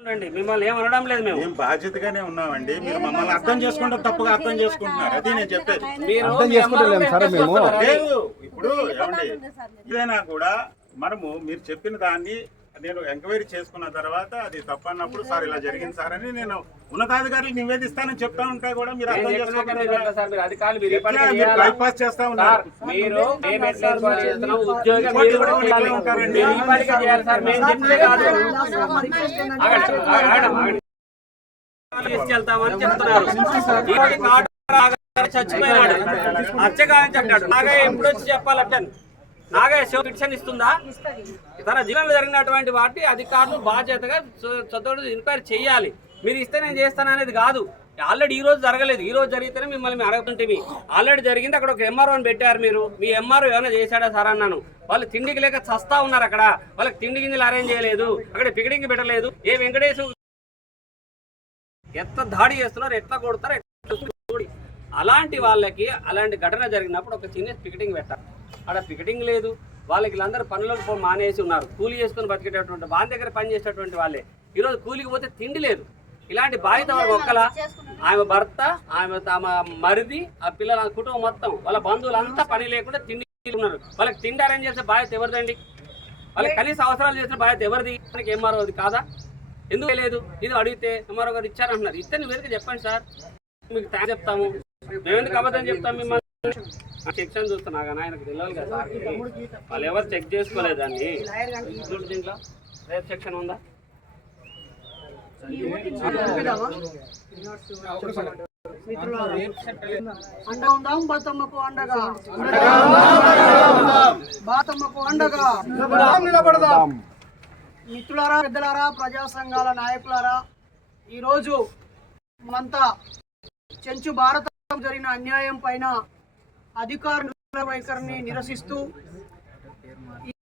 మిమ్మల్ని ఏమనడం లేదు, మేము బాధ్యతగానే ఉన్నామండి. మీరు మమ్మల్ని అర్థం చేసుకుంటాం, తప్పుగా అర్థం చేసుకుంటున్నారు. అది నేను చెప్పేది. అర్థం చేసుకుంటలేము సరే మేము. లేదు ఇప్పుడు ఏమండి, ఇదైనా కూడా మనము మీరు చెప్పిన దాన్ని నేను ఎంక్వైరీ చేసుకున్న తర్వాత అది తప్పన్నప్పుడు సార్ ఇలా జరిగింది సార్ అని నేను ఉన్నతాధికారులకు నివేదిస్తానని చెప్తా ఉంటా కూడా మీరు అర్థం చేసుకోవాలి, బైపాస్ చేస్తా ఉన్నారు. తీసుకెళ్తామని చెప్తున్నారు. చచ్చిపోయాడు, అచ్చగాని అంటాడు. నాగయ్య ఎప్పుడు వచ్చి చెప్పాలంటే నాగయ్య శివ పిటిషన్ ఇస్తుందా? తన జిల్లాలో జరిగినటువంటి వాటి అధికారులు బాధ్యతగా చదువు ఎంక్వైరీ చేయాలి. మీరు ఇస్తే నేను చేస్తాను అనేది కాదు. ఆల్రెడీ ఈ రోజు జరగలేదు, ఈ రోజు జరిగితేనే మిమ్మల్ని అడుగుతుంటే ఆల్రెడీ జరిగింది. అక్కడ ఒక ఎంఆర్ఓని పెట్టారు, మీరు మీ ఎంఆర్ఓ ఏమైనా చేశాడా సార్ అన్నాను. వాళ్ళు తిండికి లేక చస్తా ఉన్నారు. అక్కడ వాళ్ళకి తిండి గింజలు అరేంజ్ చేయలేదు, అక్కడ పికెటింగ్ పెట్టలేదు. ఏ వెంకటేశ్ ఎట్లా దాడి చేస్తున్నారు, ఎట్లా కొడతారు, అలాంటి వాళ్ళకి అలాంటి ఘటన జరిగినప్పుడు ఒక చిన్న పికెటింగ్ పెట్టారు. అక్కడ పికెటింగ్ లేదు, వాళ్ళకి వీళ్ళందరూ పనులకు మానేసి ఉన్నారు. కూలి చేసుకుని బతికేటటువంటి వాళ్ళ దగ్గర పని చేసేటువంటి వాళ్ళే ఈరోజు కూలికి పోతే తిండి లేదు. ఇలాంటి బాధ్యత వాళ్ళకి ఒక్కలా, ఆమె భర్త, ఆమె తమ మరిది, ఆ పిల్లల కుటుంబం మొత్తం, వాళ్ళ బంధువులంతా పని లేకుండా తిండి ఉన్నారు. వాళ్ళకి తిండి అరేంజ్ చేసే బాధ్యత ఎవరిదండి? వాళ్ళకి కనీస అవసరాలు చేసిన బాధ్యత ఎవరిది? మనకి ఎంఆర్ఓది కాదా? ఎందుకు లేదు? ఇది అడిగితే ఎంఆర్ఓ గారు ఇచ్చారంటున్నారు. ఇస్తే నువ్వు వేరుగా చెప్పండి సార్, మీకు థ్యాంక్స్ చెప్తాము. మేమెందుకు అబద్ధం చెప్తాం? మిమ్మల్ని సెక్షన్ చూస్తున్నా కానీ ఆయనకు తెలియాలి కదా. వాళ్ళు ఎవరు చెక్ చేసుకోలేదండి. దీంట్లో రేప్ సెక్షన్ ఉందా? మిత్రులారా, పెద్దలారా, ప్రజా సంఘాల నాయకులారా, ఈరోజు మనంతా చెంచు భారతం జరిగిన అన్యాయం పైన అధికారుల వైఖరిని నిరసిస్తూ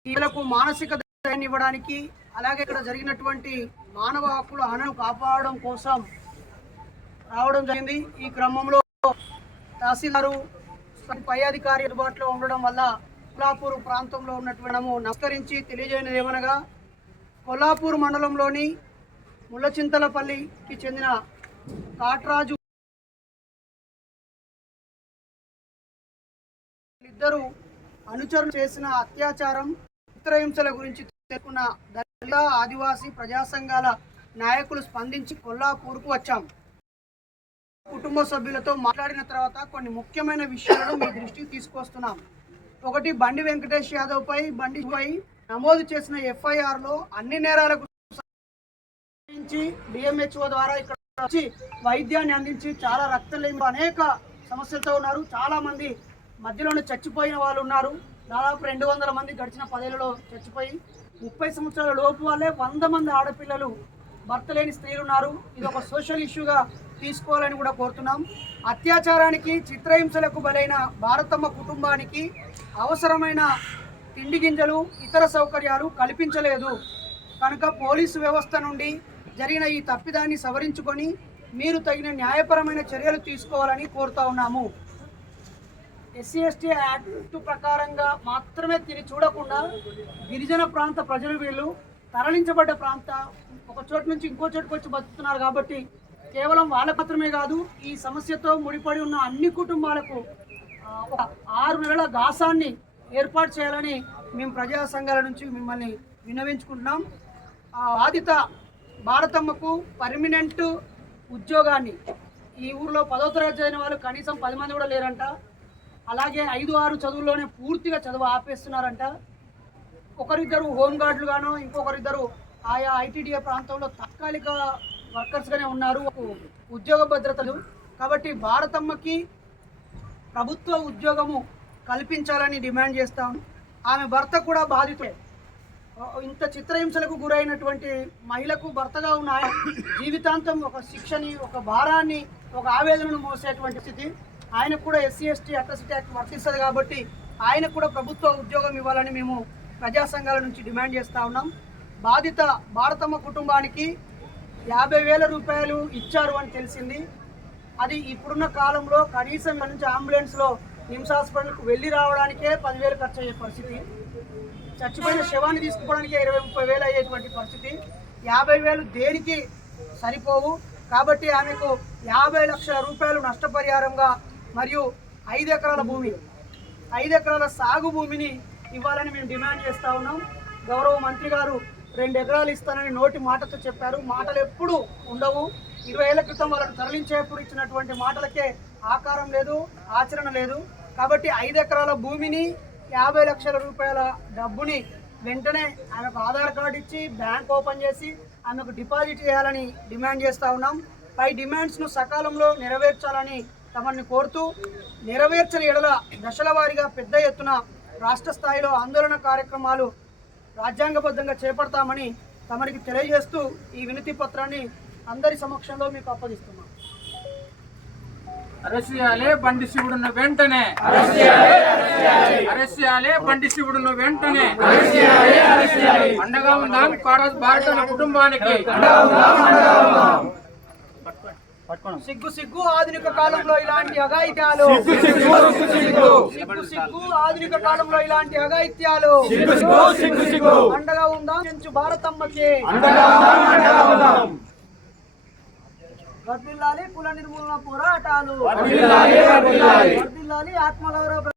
వీళ్ళకు మానసిక ధైర్యాన్ని ఇవ్వడానికి, అలాగే ఇక్కడ జరిగినటువంటి మానవ హక్కుల హనను కాపాడడం కోసం రావడం జరిగింది. ఈ క్రమంలో తహసీల్దారు పై అధికారి అందుబాటులో ఉండడం వల్ల కొల్లాపూర్ ప్రాంతంలో ఉన్నటువంటి నమస్కరించి తెలియజేయనిది ఏమనగా, కొల్లాపూర్ మండలంలోని ముళ్ళచింతలపల్లికి చెందిన కాట్రాజు ఇద్దరు అనుచరులు చేసిన అత్యాచారం, చిత్రహింసల గురించి తెలుసుకున్న దళిత, ఆదివాసీ ప్రజా సంఘాల నాయకులు స్పందించి కొల్లాపూర్కు వచ్చాం. కుటుంబ సభ్యులతో మాట్లాడిన తర్వాత కొన్ని ముఖ్యమైన విషయాలను మీ దృష్టికి తీసుకొస్తున్నాం. ఒకటి, బండి వెంకటేష్ యాదవ్ పై నమోదు చేసిన ఎఫ్ఐఆర్లో అన్ని నేరాలకు డిఎంహెచ్ఓ ద్వారా ఇక్కడ వచ్చి వైద్యాన్ని అందించి చాలా రక్తలేమి అనేక సమస్యలతో ఉన్నారు. చాలా మంది మధ్యలోనే చచ్చిపోయిన వాళ్ళు ఉన్నారు. దాదాపు 200 మంది గడిచిన 10 ఏళ్లలో చచ్చిపోయి 30 సంవత్సరాల లోపు వాళ్ళే 100 మంది ఆడపిల్లలు, భర్త లేని స్త్రీలు ఉన్నారు. ఇది ఒక సోషల్ ఇష్యూగా తీసుకోవాలని కూడా కోరుతున్నాం. అత్యాచారానికి, చిత్రహింసలకు బలైన భారతమ్మ కుటుంబానికి అవసరమైన తిండి గింజలు, ఇతర సౌకర్యాలు కల్పించలేదు కనుక పోలీసు వ్యవస్థ నుండి జరిగిన ఈ తప్పిదాన్ని సవరించుకొని మీరు తగిన న్యాయపరమైన చర్యలు తీసుకోవాలని కోరుతా ఉన్నాము. SC/ST యాక్ట్ ప్రకారంగా మాత్రమే తిరిగి చూడకుండా గిరిజన ప్రాంత ప్రజలు వీళ్ళు తరలించబడ్డ ప్రాంత ఒక చోటు నుంచి ఇంకో చోటుకు వచ్చి బతుకుతున్నారు. కాబట్టి కేవలం వాళ్ళకు మాత్రమే కాదు, ఈ సమస్యతో ముడిపడి ఉన్న అన్ని కుటుంబాలకు ఒక 6 నెలల గాసాన్ని ఏర్పాటు చేయాలని మేము ప్రజా సంఘాల నుంచి మిమ్మల్ని విన్నవించుకుంటున్నాం. బాధిత భారతమ్మకు పర్మనెంట్ ఉద్యోగాన్ని, ఈ ఊర్లో 10వ తరగతి చదివిన వాళ్ళు కనీసం 10 మంది కూడా లేరంట. అలాగే 5-6 చదువుల్లోనే పూర్తిగా చదువు ఆపేస్తున్నారంట. ఒకరిద్దరు హోంగార్డులు గాను, ఇంకొకరిద్దరు ఆయా ITDA ప్రాంతంలో తాత్కాలిక వర్కర్స్గానే ఉన్నారు. ఉద్యోగ భద్రతలు కాబట్టి భారతమ్మకి ప్రభుత్వ ఉద్యోగము కల్పించాలని డిమాండ్ చేస్తాం. ఆమె భర్త కూడా బాధితుడే. ఇంత చిత్రహింసలకు గురైనటువంటి మహిళకు భర్తగా ఉన్న జీవితాంతం ఒక శిక్షని, ఒక భారాన్ని, ఒక ఆవేదనను మోసేటువంటి స్థితి. ఆయనకు కూడా SC/ST అట్రాసిటీ యాక్ట్ వర్తిస్తుంది కాబట్టి ఆయనకు కూడా ప్రభుత్వ ఉద్యోగం ఇవ్వాలని మేము ప్రజా సంఘాల నుంచి డిమాండ్ చేస్తూ ఉన్నాం. బాధిత భారతమ్మ కుటుంబానికి 50,000 రూపాయలు ఇచ్చారు అని తెలిసింది. అది ఇప్పుడున్న కాలంలో కనీసం ఇక్కడ నుంచి అంబులెన్స్లో నిమ్స్ హాస్పిటల్కు వెళ్ళి రావడానికే 10,000 ఖర్చు అయ్యే పరిస్థితి. చచ్చిపోయిన శవాన్ని తీసుకుపోవడానికే 20-30 వేలు అయ్యేటువంటి పరిస్థితి. 50,000 దేనికి సరిపోవు. కాబట్టి ఆమెకు 50 లక్షల రూపాయలు నష్టపరిహారంగా మరియు 5 ఎకరాల భూమి, 5 ఎకరాల సాగు భూమిని ఇవ్వాలని మేము డిమాండ్ చేస్తూ ఉన్నాం. గౌరవ మంత్రి గారు 2 ఎకరాలు ఇస్తానని నోటి మాటతో చెప్పారు. మాటలు ఎప్పుడు ఉండవు. 20 ఏళ్ల క్రితం వాళ్ళని తరలించేప్పుడు ఇచ్చినటువంటి మాటలకే ఆకారం లేదు, ఆచరణ లేదు. కాబట్టి 5 ఎకరాల భూమిని 50 లక్షల రూపాయల డబ్బుని వెంటనే ఆమెకు ఆధార్ కార్డు ఇచ్చి బ్యాంక్ ఓపెన్ చేసి ఆమెకు డిపాజిట్ చేయాలని డిమాండ్ చేస్తూ ఉన్నాం. పై డిమాండ్స్ను సకాలంలో నెరవేర్చాలని తమని కోరుతూ, నెరవేర్చని ఎడల దశల వారీగా పెద్ద ఎత్తున రాష్ట్ర స్థాయిలో ఆందోళన కార్యక్రమాలు రాజ్యాంగబద్ధంగా చేపడతామని తమరికి తెలియజేస్తూ ఈ వినతి పత్రాన్ని అందరి సమక్షంలో మీకు అప్పగిస్తున్నాం. అరెస్ట్ చేయాలి బండి శివుడును వెంటనే, అరెస్ట్ చేయాలి బండి శివుడును వెంటనే, అండగా ఉందాం కారాజ్ భారత కుటుంబానికి. సిగ్గు సిగ్గు ఆధునిక కాలంలో ఇలాంటి అఘాయిత్యాలు, సిగ్గు సిగ్గు ఆధునిక కాలంలో ఇలాంటి అఘాయిత్యాలు. అండగా ఉందాం చెంచు భారతమ్మకి. వర్ధిల్లాలి కుల నిర్మూలన పోరాటాలు, వర్ధిల్లాలి ఆత్మగౌరవ